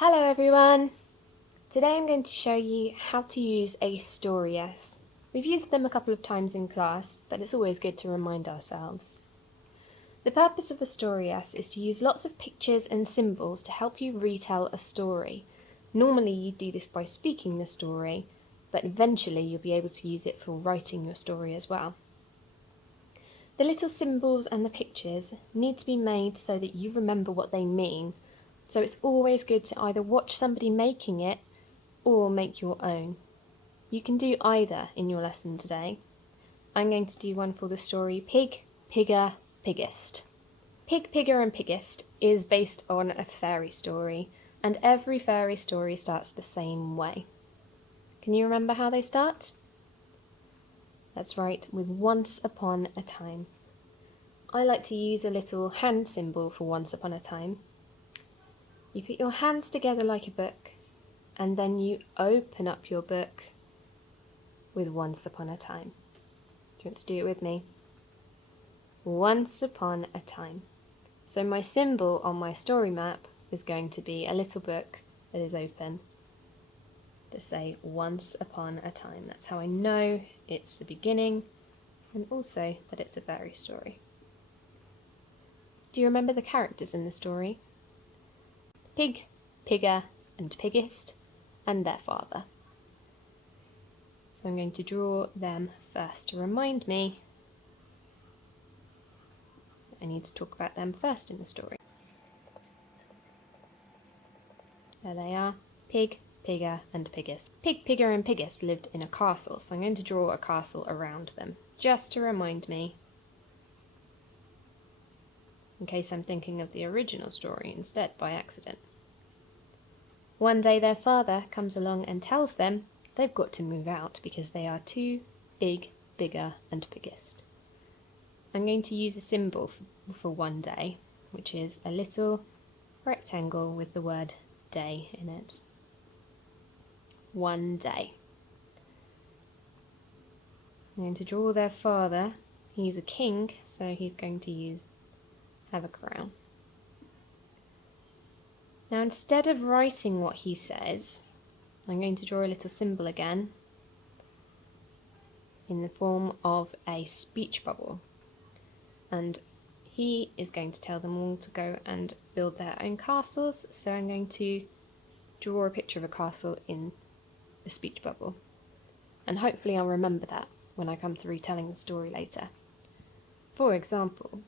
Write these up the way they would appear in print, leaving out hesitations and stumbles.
Hello everyone! Today I'm going to show you how to use a story S. We've used them a couple of times in class, but it's always good to remind ourselves. The purpose of a story S is to use lots of pictures and symbols to help you retell a story. Normally you do this by speaking the story, but eventually you'll be able to use it for writing your story as well. The little symbols and the pictures need to be made so that you remember what they mean. So it's always good to either watch somebody making it or make your own. You can do either in your lesson today. I'm going to do one for the story Pig Pigger Piggest. Pig Pigger and Piggest is based on a fairy story, and every fairy story starts the same way. Can you remember how they start? That's right, with once upon a time. I like to use a little hand symbol for once upon a time. You put your hands together like a book, and then you open up your book with once upon a time. Do you want to do it with me? Once upon a time. So my symbol on my story map is going to be a little book that is open to say once upon a time. That's how I know it's the beginning and also that it's a fairy story. Do you remember the characters in the story? Pig, Pigger and Piggest and their father. So I'm going to draw them first to remind me I need to talk about them first in the story. There they are, Pig, Pigger and Piggest. Pig, Pigger and Piggest lived in a castle, so I'm going to draw a castle around them, just to remind me, in case I'm thinking of the original story instead by accident. One day their father comes along and tells them they've got to move out because they are too big, bigger and biggest. I'm going to use a symbol for one day, which is a little rectangle with the word day in it. One day. I'm going to draw their father. He's a king, so he's going to have a crown. Now instead of writing what he says, I'm going to draw a little symbol again in the form of a speech bubble. And he is going to tell them all to go and build their own castles, so I'm going to draw a picture of a castle in the speech bubble. And hopefully I'll remember that when I come to retelling the story later. For example,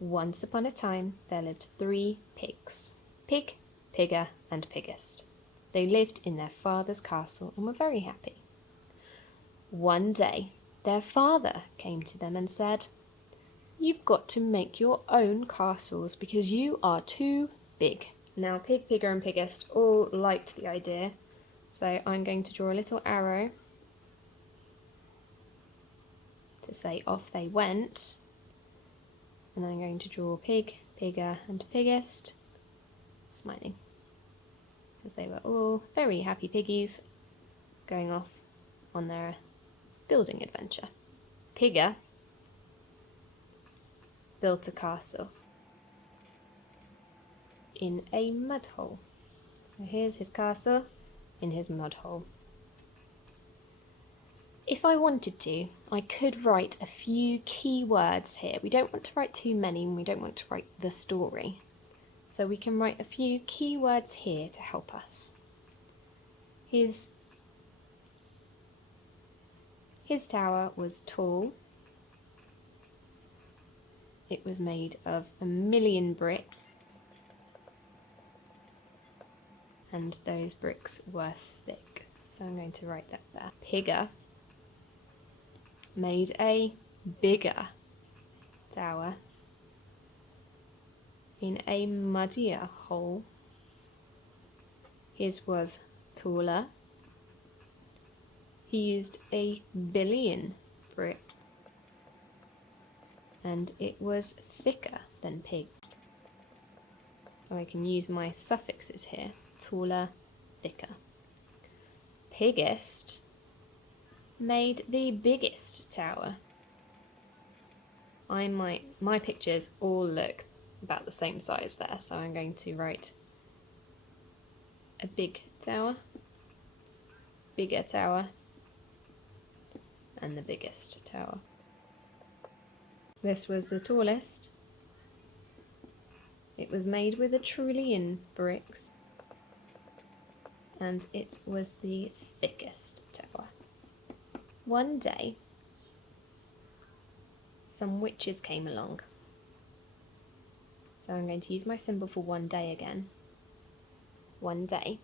once upon a time there lived 3 pigs. Pig, Pigger and Piggest. They lived in their father's castle and were very happy. One day, their father came to them and said, "You've got to make your own castles because you are too big." Now, Pig, Pigger and Piggest all liked the idea, so I'm going to draw a little arrow to say off they went. And I'm going to draw Pig, Pigger and Piggest smiling, because they were all very happy piggies going off on their building adventure. Pigger built a castle in a mud hole. So here's his castle in his mud hole. If I wanted to, I could write a few key words here. We don't want to write too many and we don't want to write the story. So we can write a few key words here to help us. His tower was tall. It was made of 1,000,000 bricks. And those bricks were thick. So I'm going to write that there. Pigger made a bigger tower in a muddier hole. His was taller. He used 1,000,000,000 bricks and it was thicker than Pig. So I can use my suffixes here. Taller, thicker. Piggest made the biggest tower. My pictures all look about the same size there, so I'm going to write a big tower, bigger tower, and the biggest tower. This was the tallest. It was made with a Trullian bricks, and it was the thickest tower. One day, some witches came along. So I'm going to use my symbol for one day again. One day,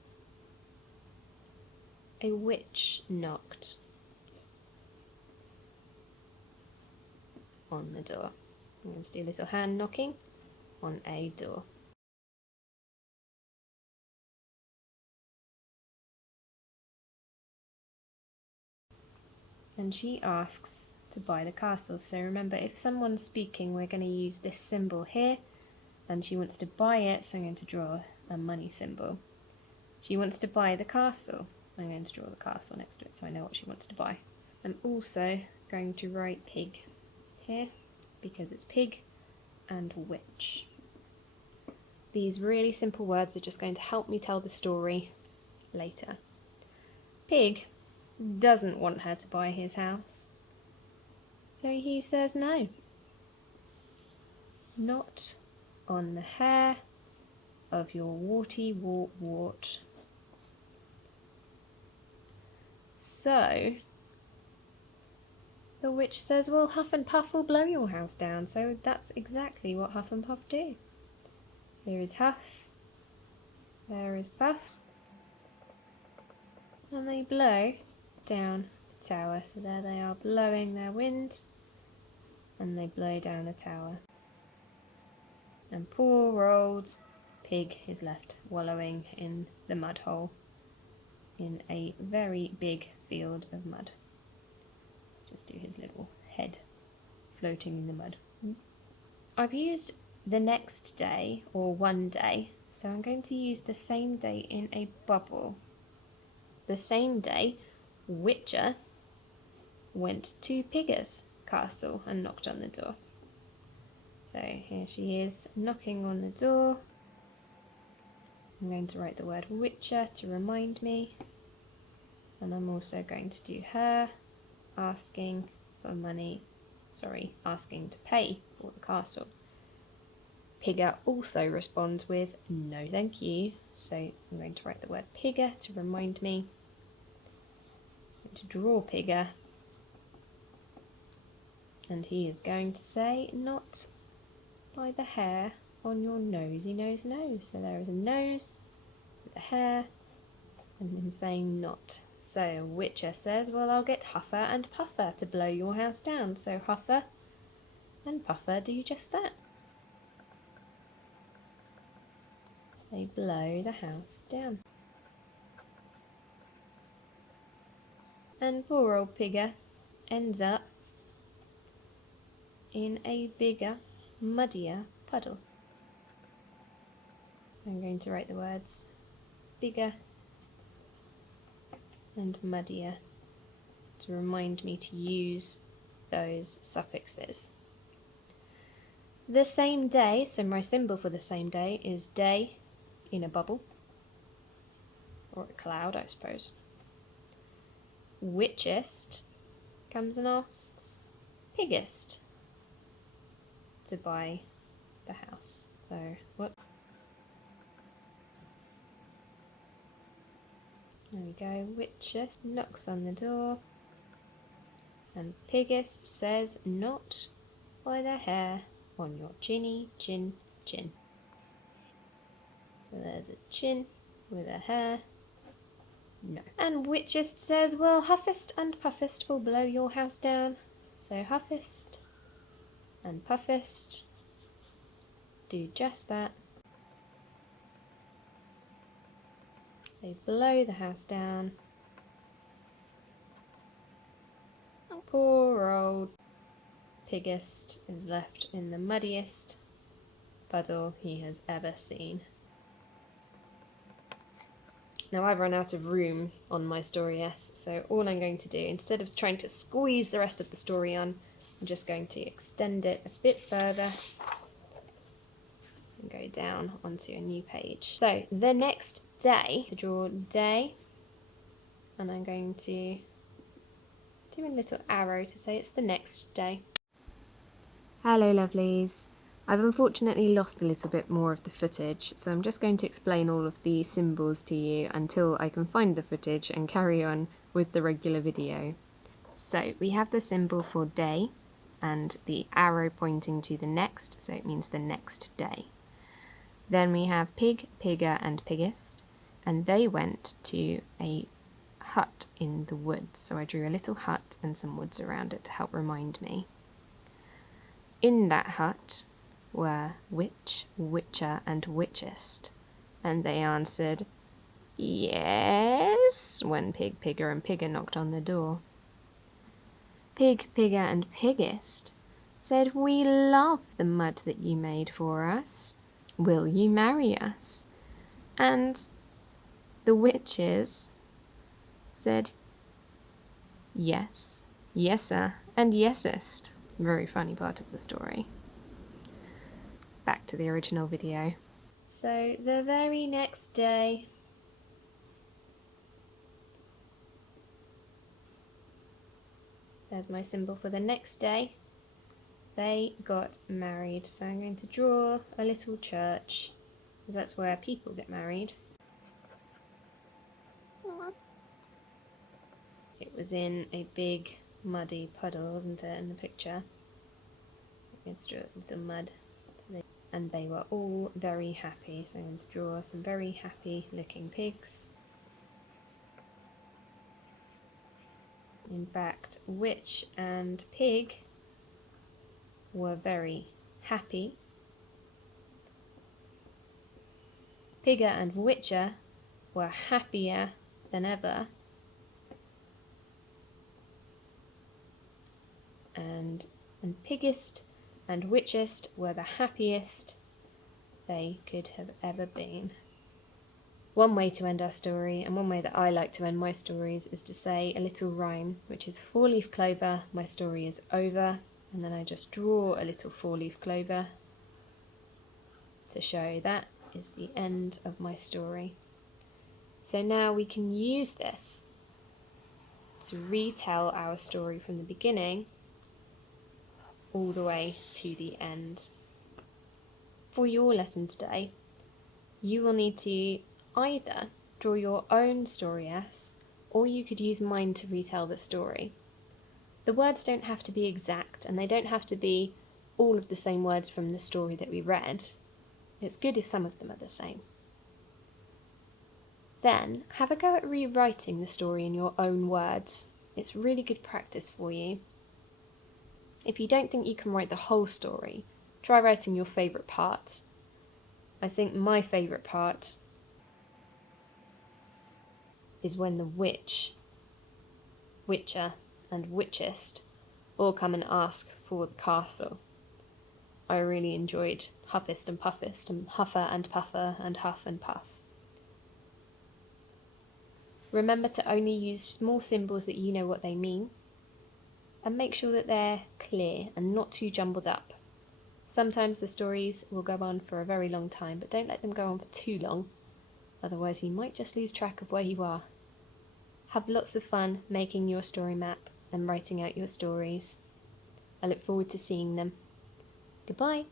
a witch knocked on the door. I'm going to do a little hand knocking on a door. And she asks to buy the castle. So remember, if someone's speaking, we're going to use this symbol here, and she wants to buy it, so I'm going to draw a money symbol. She wants to buy the castle. I'm going to draw the castle next to it so I know what she wants to buy. I'm also going to write pig here because it's pig and witch. These really simple words are just going to help me tell the story later. Pig doesn't want her to buy his house, so he says no. Not on the hair of your warty wart. So the witch says, well, Huff and Puff will blow your house down. So that's exactly what Huff and Puff do. Here is Huff, there is Puff, and they blow down the tower. So there they are blowing their wind, and they blow down the tower. And poor old Pig is left wallowing in the mud hole in a very big field of mud. Let's just do his little head floating in the mud. I've used the next day or one day, so I'm going to use the same day in a bubble. The same day, Witcher went to Pigger's castle and knocked on the door. So here she is knocking on the door. I'm going to write the word Witcher to remind me, and I'm also going to do her asking for money, asking to pay for the castle. Pigger also responds with no thank you, so I'm going to write the word Pigger to remind me. I'm going to draw Pigger, and he is going to say not by the hair on your nosy nose. So there is a nose with a hair, and then saying not. So Witcher says, well, I'll get Huffer and Puffer to blow your house down. So Huffer and Puffer do just that. They blow the house down. And poor old Pigger ends up in a bigger, muddier puddle. So I'm going to write the words bigger and muddier to remind me to use those suffixes. The same day, so my symbol for the same day is day in a bubble, or a cloud, I suppose. Witchest comes and asks Piggest to buy the house. So, whoop. There we go. Witchest knocks on the door, and Piggest says, not by the hair on your chinny chin chin. So there's a chin with a hair. No. And Witchest says, well, Huffest and Puffest will blow your house down. So Huffest and Puffest do just that. They blow the house down. And poor old Piggest is left in the muddiest puddle he has ever seen. Now I've run out of room on my story S, so all I'm going to do, instead of trying to squeeze the rest of the story on, I'm just going to extend it a bit further and go down onto a new page. So the next day, to draw day, and I'm going to do a little arrow to say it's the next day. Hello lovelies. I've unfortunately lost a little bit more of the footage, so I'm just going to explain all of the symbols to you until I can find the footage and carry on with the regular video. So we have the symbol for day and the arrow pointing to the next, so it means the next day. Then we have Pig, Pigger and Piggest, and they went to a hut in the woods, so I drew a little hut and some woods around it to help remind me. In that hut were Witch, Witcher and Witchest, and they answered yes when Pig, Pigger and Pigger knocked on the door. Pig, Pigger and Piggest said, "We love the mud that you made for us. Will you marry us?" And the witches said, "Yes, yesser and yesest." Very funny part of the story. Back to the original video. So the very next day, there's my symbol for the next day, they got married. So I'm going to draw a little church, because that's where people get married. It was in a big muddy puddle, wasn't it, in the picture? Let's draw a little mud. And they were all very happy. So I'm going to draw some very happy looking pigs. In fact, Witch and Pig were very happy. Pigger and Witcher were happier than ever. And Piggest and Witchest were the happiest they could have ever been. One way to end our story, and one way that I like to end my stories, is to say a little rhyme, which is 4-leaf clover, my story is over, and then I just draw a little 4-leaf clover to show that is the end of my story. So now we can use this to retell our story from the beginning all the way to the end. For your lesson today, you will need to either draw your own story-s, or you could use mine to retell the story. The words don't have to be exact, and they don't have to be all of the same words from the story that we read. It's good if some of them are the same. Then have a go at rewriting the story in your own words. It's really good practice for you. If you don't think you can write the whole story, try writing your favourite part. I think my favourite part is when the Witch, Witcher and Witchest all come and ask for the castle. I really enjoyed Huffist and Puffist and Huffer and Puffer and Huff and Puff. Remember to only use small symbols that you know what they mean, and make sure that they're clear and not too jumbled up. Sometimes the stories will go on for a very long time, but don't let them go on for too long, otherwise you might just lose track of where you are. Have lots of fun making your story map and writing out your stories. I look forward to seeing them. Goodbye.